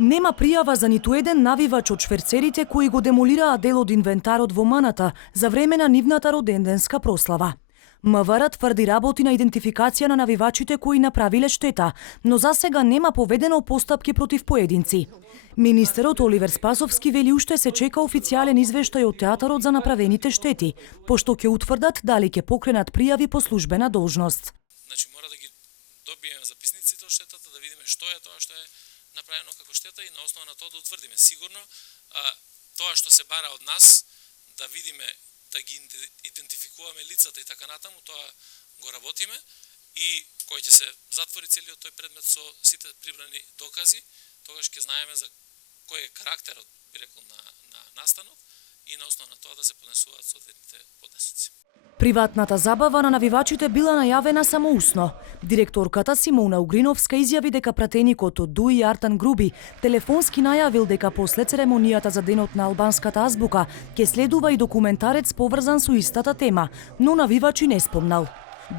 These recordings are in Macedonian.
Нема пријава за ниту еден навивач од шверцерите кои го демолираа дел од инвентарот во Маната за време на нивната роденденска прослава. МВР тврди работи на идентификација на навивачите кои направиле штета, но засега нема поведено постапки против поединци. Министерот Оливер Спасовски вели уште се чека официјален извештај од театарот за направените штети, пошто ќе утврдат дали ќе покренат пријави по службена должност. Значи мора да ги добиеме записниците од штетата, да видиме што е тоа што е направено како штета и на основа на тоа да утврдиме. Сигурно тоа што се бара од нас, да видиме, да ги идентификуваме лицата и така натаму, тоа го работиме и кој ќе се затвори целиот тој предмет со сите прибрани докази, тогаш ќе знаеме за кој е карактерот, би рекол, на настанот и на основа на тоа да се поднесуваат соодветните поднесоци. Приватната забава на навивачите била најавена само усно. Директорката Симона Угриновска изјави дека пратеникот од ДУИ Артан Груби телефонски најавил дека после церемонијата за денот на албанската азбука ќе следува и документарец поврзан со истата тема, но навивачи не спомнал.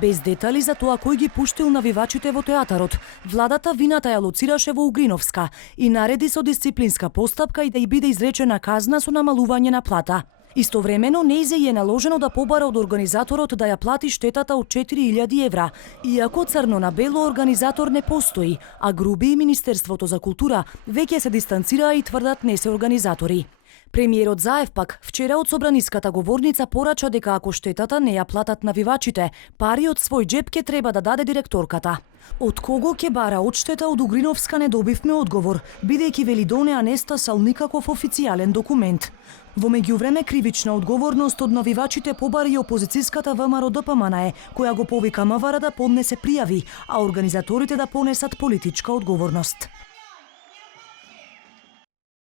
Без детали за тоа кој ги пуштил навивачите во театарот, владата вината ја лоцираше во Угриновска и нареди со дисциплинска постапка и да й биде изречена казна со намалување на плата. Истовремено нејзе е наложено да побара од организаторот да ја плати штетата од 4000 евра, иако црно на бело организатор не постои, а Груби и Министерството за култура веќе се дистанцираа и тврдат не се организатори. Премиерот Заев пак вчера од собраниската говорница порача дека ако штетата не ја платат навивачите, пари од свој джеб ќе треба да даде директорката. Од кого ќе бара одштета од Угриновска не добивме одговор, бидејќи вели до неа не стасал никаков официјален документ. Во меѓувреме кривична одговорност од навивачите побари опозицијската ВМРО ДПМНЕ, која го повика МВР да поднесе пријави, а организаторите да понесат политичка одговорност.